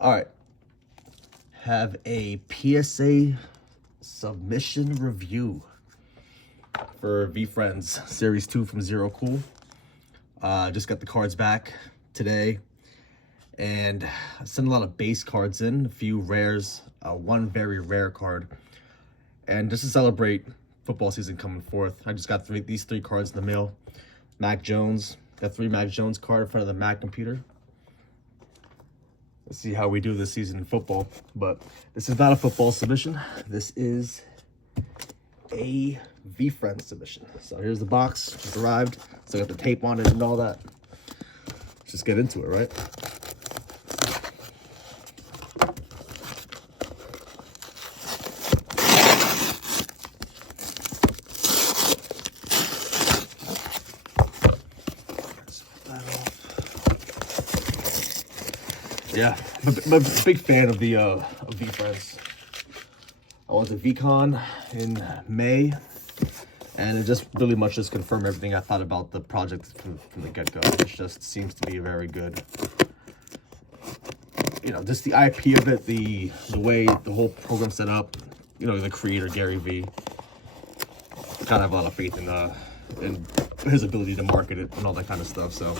All right. Have a PSA submission review for VeeFriends Series 2 from ZeroCool. Just got the cards back today. And I sent a lot of base cards in, a few rares, one very rare card. And just to celebrate football season coming forth, I just got these three cards in the mail. Mac Jones, got 3 Mac Jones card in front of the Mac computer. Let's see how we do this season in football. But this is not a football submission. This is a VeeFriends submission. So here's the box, just arrived. So I got the tape on it and all that. Let's just get into it, right? Yeah, I'm a big fan of the VeeFriends. I went to VCon in May, and it just really much just confirmed everything I thought about the project from the get-go. It just seems to be a very good, you know, just the IP of it, the way the whole program's set up. You know, the creator Gary Vee. Kind of have a lot of faith in his ability to market it and all that kind of stuff. So.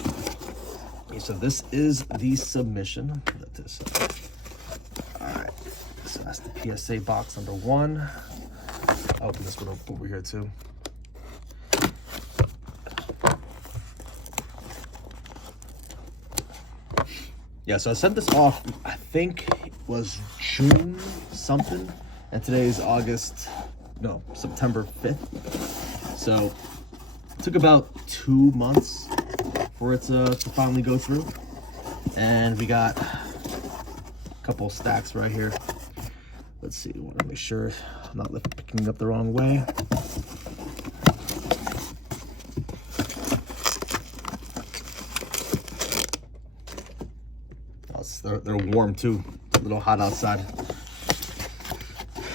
So this is the submission. All right, so that's the PSA box number 1. I'll open this one up over here too. Yeah, so I sent this off, I think it was June something, and today is September 5th. So it took about 2 months for it to finally go through, and we got a couple stacks right here. Let's see, I want to make sure I'm not picking up the wrong way. Oh, they're warm too, a little hot outside.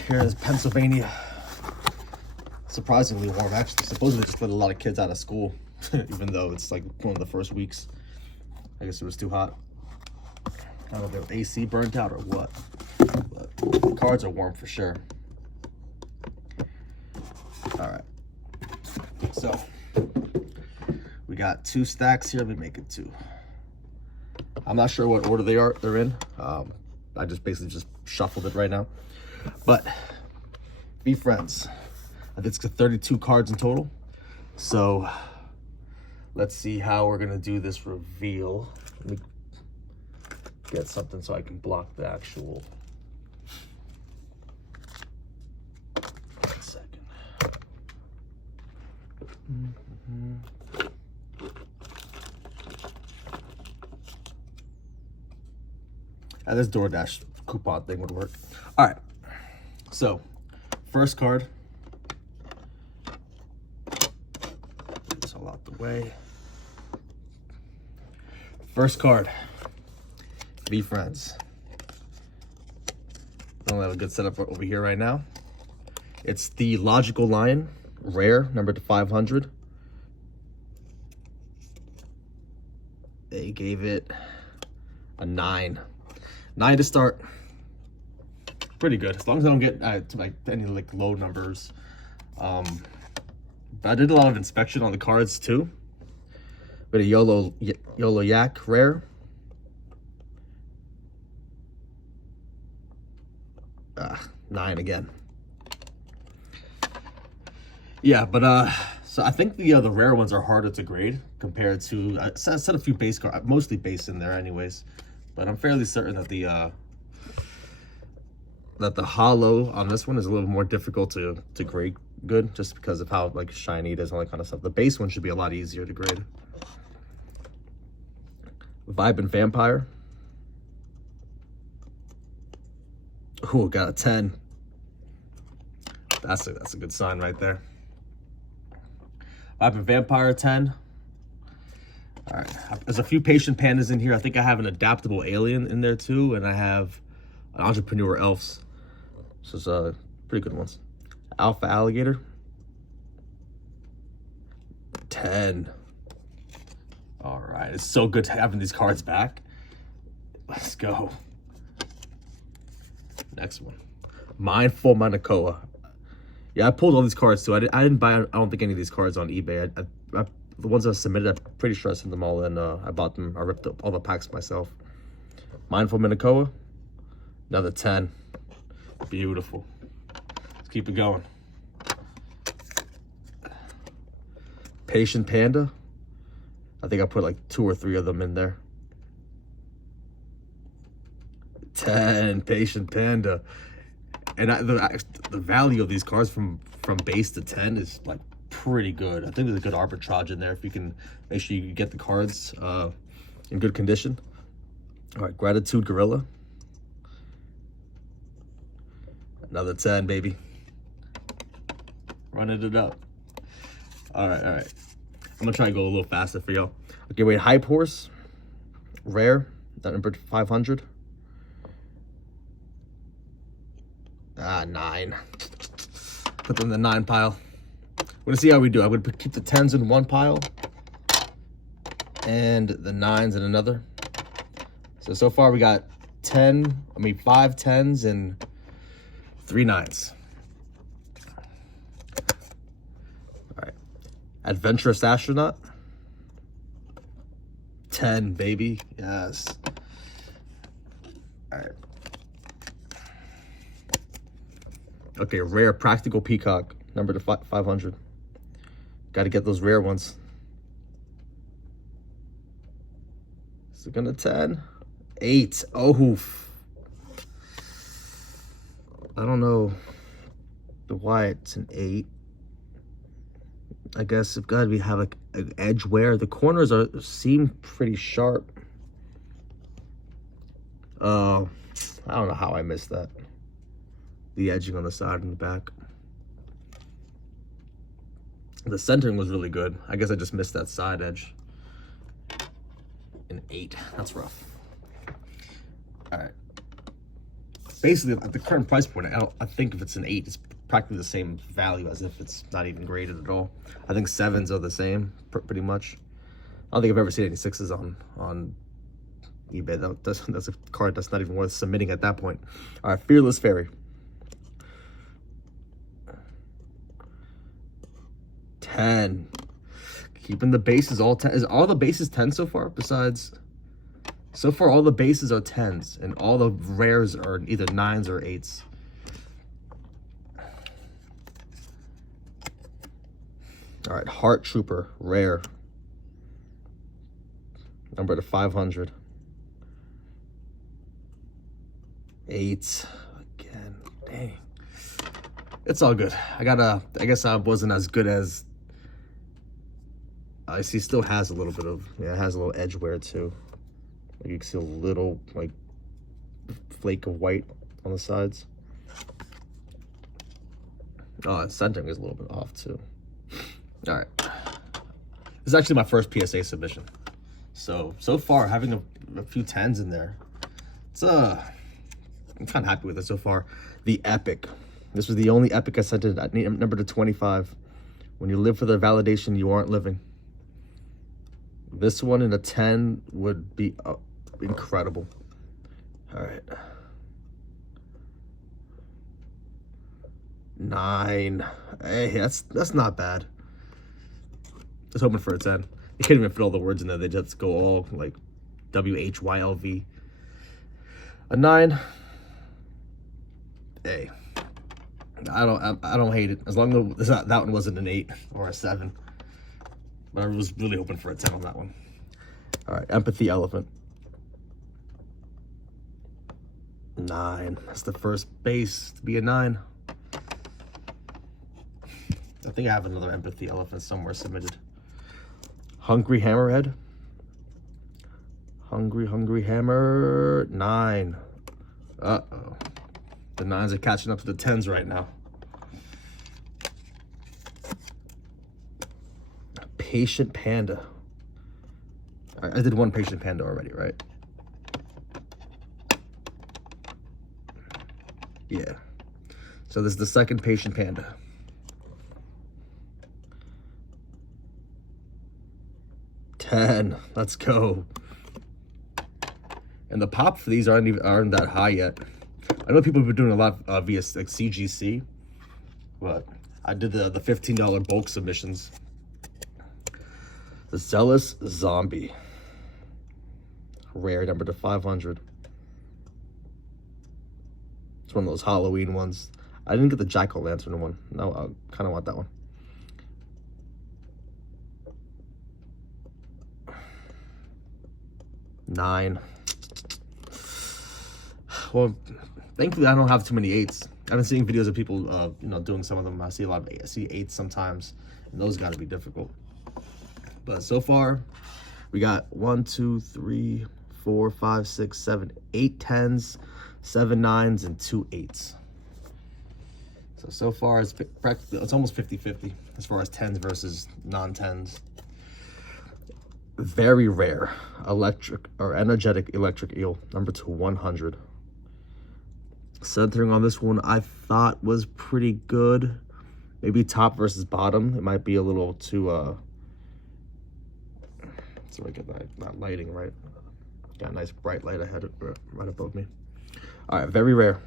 Here is Pennsylvania, surprisingly warm actually. Supposedly just let a lot of kids out of school. Even though it's like one of the first weeks. I guess it was too hot. I don't know if their AC burnt out or what. But the cards are warm for sure. Alright. So we got 2 stacks here. Let me make it 2. I'm not sure what order they're in. I just basically just shuffled it right now. But VeeFriends. I think it's 32 cards in total. So let's see how we're gonna do this reveal. Let me get something so I can block the actual. 1 second. This DoorDash coupon thing would work. All right, so first card. Get this all out the way. First card, VeeFriends. I don't have a good setup over here right now. It's the Logical Lion, rare, number to 500. They gave it a 9. 9 to start. Pretty good, as long as I don't get to like any like low numbers. But I did a lot of inspection on the cards too. With a YOLO Yak rare. 9 again. Yeah, but so I think the rare ones are harder to grade compared to. I set a few base cards, mostly base in there, anyways. But I'm fairly certain that the hollow on this one is a little more difficult to grade good, just because of how like shiny it is and all that kind of stuff. The base one should be a lot easier to grade. Vibe and Vampire. Ooh, got a 10. That's a good sign right there. Vibe and Vampire 10. All right, there's a few Patient Pandas in here. I think I have an Adaptable Alien in there too, and I have an Entrepreneur Elves. This is pretty good ones. Alpha Alligator. 10. All right, it's so good having these cards back. Let's go. Next one. Mindful Manakoa. Yeah, I pulled all these cards too. I didn't buy, I don't think any of these cards on eBay. The ones I submitted, I'm pretty sure I sent them all in. I bought them. I ripped up all the packs myself. Mindful Manakoa. Another 10. Beautiful. Let's keep it going. Patient Panda. I think I put like 2 or 3 of them in there. 10. Patient Panda. And the value of these cards from base to 10 is like pretty good. I think there's a good arbitrage in there if you can make sure you get the cards in good condition. All right, Gratitude Gorilla. Another 10, baby. Running it up. All right. I'm gonna try to go a little faster for y'all. Okay, wait, Hype Horse. Rare, that number 500. 9. Put them in the 9 pile. We're gonna see how we do. I'm gonna keep the 10s in one pile and the 9s in another. So far we got 5 10s and 3 9s. All right, Adventurous Astronaut. 10, baby, yes. All right. Okay, Rare Practical Peacock, number to 500. Got to get those rare ones. Is it gonna 10? 8. Oh, I don't know why it's an 8. I guess it's got to have like an edge wear. The corners seem pretty sharp. I don't know how I missed that. The edging on the side and the back. The centering was really good. I guess I just missed that side edge. An 8. That's rough. All right. Basically, at the current price point, I think if it's an 8, it's practically the same value as if it's not even graded at all. I think 7s are the same, pretty much. I don't think I've ever seen any 6s on eBay. That's a card that's not even worth submitting at that point. All right, Fearless Fairy. 10. Keeping the bases all 10. Is all the bases 10 so far? Besides, so far all the bases are 10s, and all the rares are either 9s or 8s. All right, Heart Trooper, rare. Number to 500. 8. Again, dang. It's all good. I guess I wasn't as good as, I see still has a little bit of, yeah, it has a little edge wear too. Like you can see a little like flake of white on the sides. Oh, centering is a little bit off too. All right, this is actually my first PSA submission. So far having a few 10s in there, I'm kind of happy with it so far. The Epic. This was the only Epic I sent it at number to 25. When you live for the validation, you aren't living. This one in a 10 would be incredible. All right. 9. Hey, that's not bad. I was hoping for a 10. You can't even fit all the words in there. They just go all like WHYLV. A 9. Hey, I don't hate it as long as that one wasn't an 8 or a 7. But I was really hoping for a 10 on that one. All right, Empathy Elephant. 9. That's the first base to be a 9. I think I have another Empathy Elephant somewhere submitted. Hungry Hammerhead. Hungry Hammer. 9. Uh-oh. The 9s are catching up to the 10s right now. Patient Panda. All right, I did one Patient Panda already, right? Yeah. So this is the second Patient Panda. Let's go. And the pop for these aren't that high yet. I know people have been doing a lot via like CGC, but I did the $15 bulk submissions. The Zealous Zombie. Rare, number to 500. It's one of those Halloween ones. I didn't get the Jack-o'-lantern one. No, I kind of want that one. Nine. Well, thankfully I don't have too many 8s. I've been seeing videos of people, you know, doing some of them. I see a lot of 8s sometimes, and those got to be difficult. But so far, we got 1, 2, 3, 4, 5, 6, 7, 8 10s, 7 9s, and 2 8s. So far it's practically, it's almost 50-50 as far as 10s versus non-10s. Very rare electric or energetic electric eel, number to 100. Centering on this one I thought was pretty good. Maybe top versus bottom. It might be a little too so I get that lighting right. Got a nice bright light ahead right above me. All right, very rare.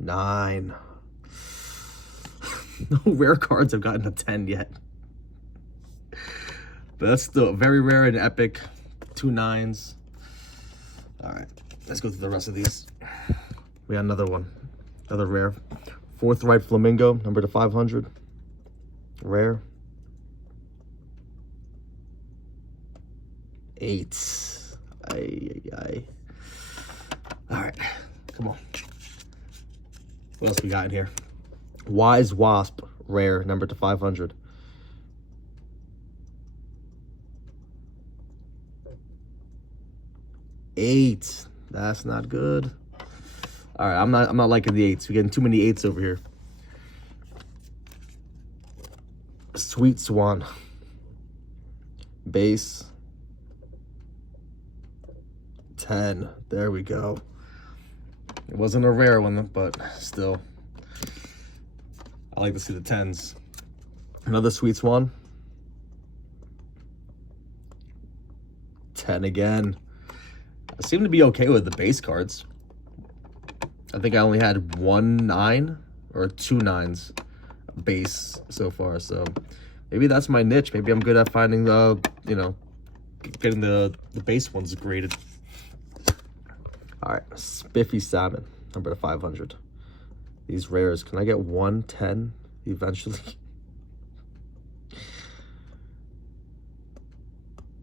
9. No rare cards have gotten a 10 yet. But that's still very rare and epic. 2 9s. All right, let's go through the rest of these. We got another one, another rare. Forthright Flamingo, number to 500. Rare. 8. Ay. All right, come on. What else we got in here? Wise Wasp, rare, number to 500. Eight. That's not good. All right, I'm not liking the 8s. We're getting too many 8s over here. Sweet Swan. Base. 10. There we go. It wasn't a rare one, but still. I like to see the 10s. Another Sweet Swan. 10 again. I seem to be okay with the base cards. I think I only had 1 9 or 2 9s base so far, so maybe that's my niche. Maybe I'm good at finding the, you know, getting the base ones graded. All right, Spiffy Salmon, number to 500. These rares, can I get 1 10 eventually?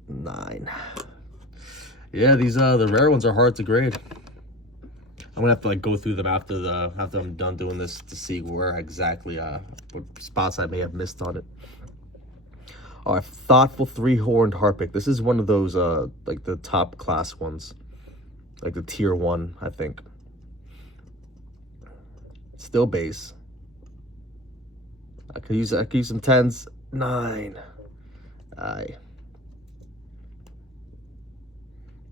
9. Yeah, these the rare ones are hard to grade. I'm gonna have to like go through them after I'm done doing this to see where exactly what spots I may have missed on it. All right, Thoughtful 3-horned Harpic. This is one of those like the top class ones, like the tier 1, I think. Still base. I could use some 10s. 9. Aye.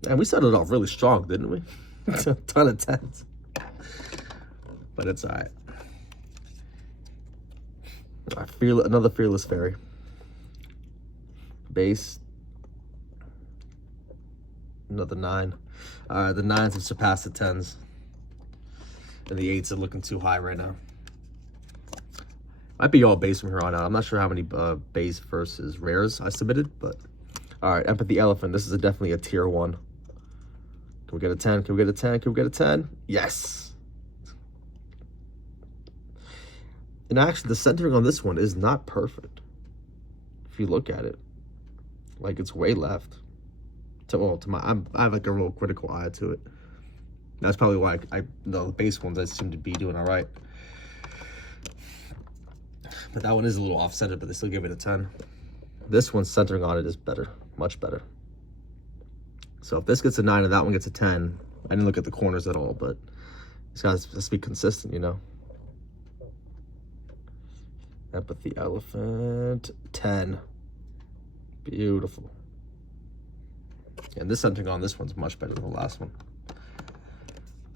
And we started off really strong, didn't we? A ton of 10s. But it's all right. Another Fearless Fairy. Base. Another 9. All right, the 9s have surpassed the 10s. And the 8s are looking too high right now. Might be all base from here on out. I'm not sure how many base versus rares I submitted, but all right, Empathy Elephant. This is definitely a tier 1. Can we get a 10? Can we get a 10? Can we get a 10? Yes. And actually, the centering on this one is not perfect. If you look at it, like it's way left. I have like a real critical eye to it. That's probably why the base ones I seem to be doing all right. But that one is a little offsetted, but they still give it a 10. This one centering on it is better, much better. So if this gets a 9 and that one gets a 10, I didn't look at the corners at all, but it's got to be consistent, you know. Empathy Elephant, 10. Beautiful. And this centering on this one's much better than the last one.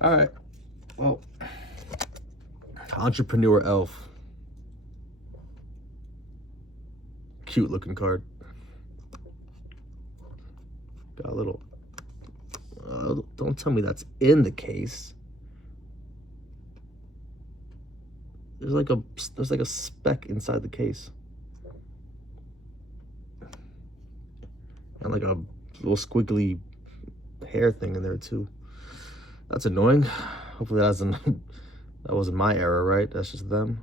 All right, well, Entrepreneur Elf. Cute looking card. Got a little Don't tell me that's in the case. There's like a speck inside the case. And like a little squiggly hair thing in there too. That's annoying. Hopefully that wasn't my error, right? That's just them.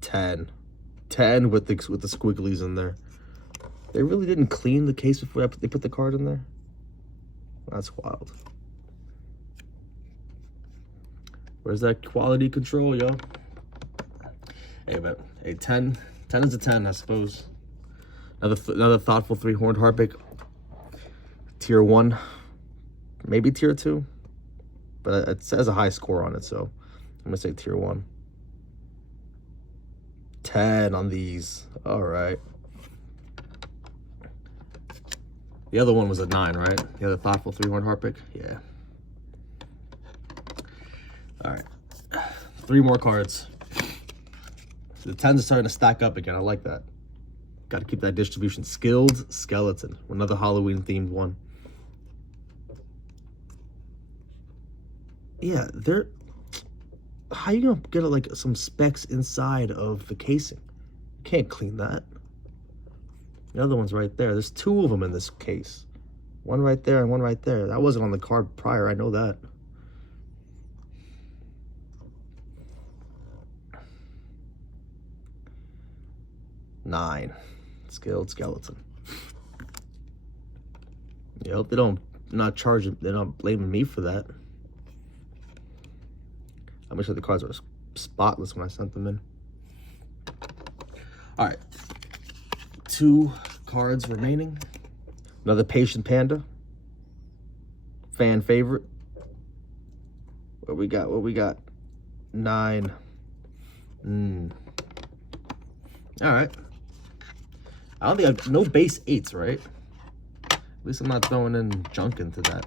Ten with the squigglies in there. They really didn't clean the case before they put the card in there. That's wild. Where's that quality control, yo? Hey, but hey, 10 is a 10, I suppose. Another thoughtful 3-horned harpic. Tier 1, maybe tier 2, but it says a high score on it, so I'm gonna say tier 1. 10 on these. All right. The other one was a 9, right? The other thoughtful 3-horned harpic. Yeah. All right. 3 more cards. The 10s are starting to stack up again. I like that. Got to keep that distribution. Skilled Skeleton. Another Halloween themed one. Yeah, they're... How you gonna get like some specks inside of the casing? You can't clean that. The other one's right there. There's 2 of them in this case. One right there and one right there. That wasn't on the card prior. I know that. Nine. Skilled Skeleton. I hope they're not blaming me for that. I make sure the cards were spotless when I sent them in. All right. 2 cards remaining. Another Patient Panda. Fan favorite. What we got? 9. All right. I don't think I've no base 8s, right? At least I'm not throwing in junk into that.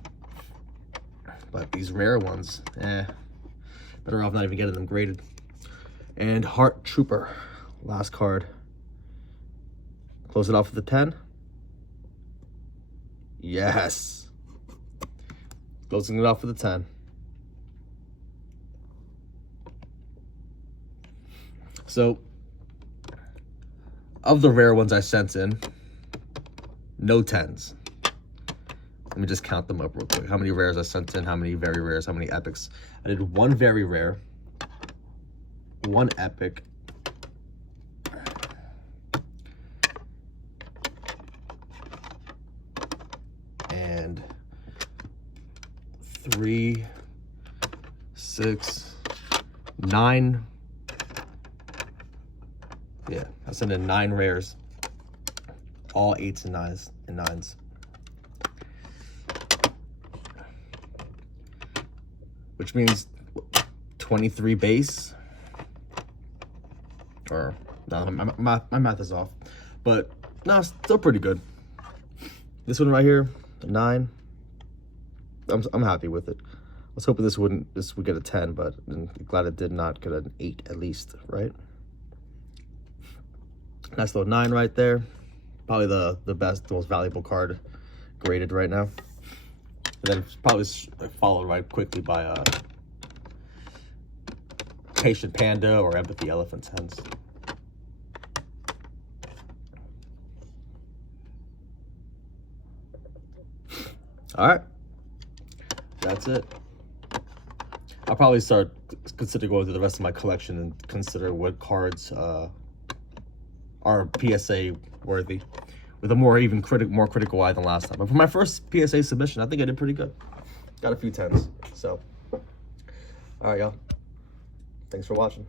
But these rare ones, better off not even getting them graded. And Heart Trooper, last card. Close it off with a 10. Yes. Closing it off with a 10. So, of the rare ones I sent in, no 10s. Let me just count them up real quick. How many rares I sent in, how many very rares, how many epics. I did 1 very rare, 1 epic, and 3, 6, 9. Yeah, I sent in 9 rares, all 8s and 9s. Which means 23 base. Or no, my math is off, but no, still pretty good. This one right here, a 9. I'm happy with it. I was hoping this would get a 10, but I'm glad it did not get an 8 at least, right? Nice little 9 right there. Probably the best, the most valuable card graded right now. And then probably followed right quickly by Patient Panda or Empathy Elephant 10s. All right, that's it. I'll probably consider going through the rest of my collection and consider what cards are PSA worthy, with a more critical eye than last time. But for my first PSA submission, I think I did pretty good. Got a few 10s. So, all right, y'all. Thanks for watching.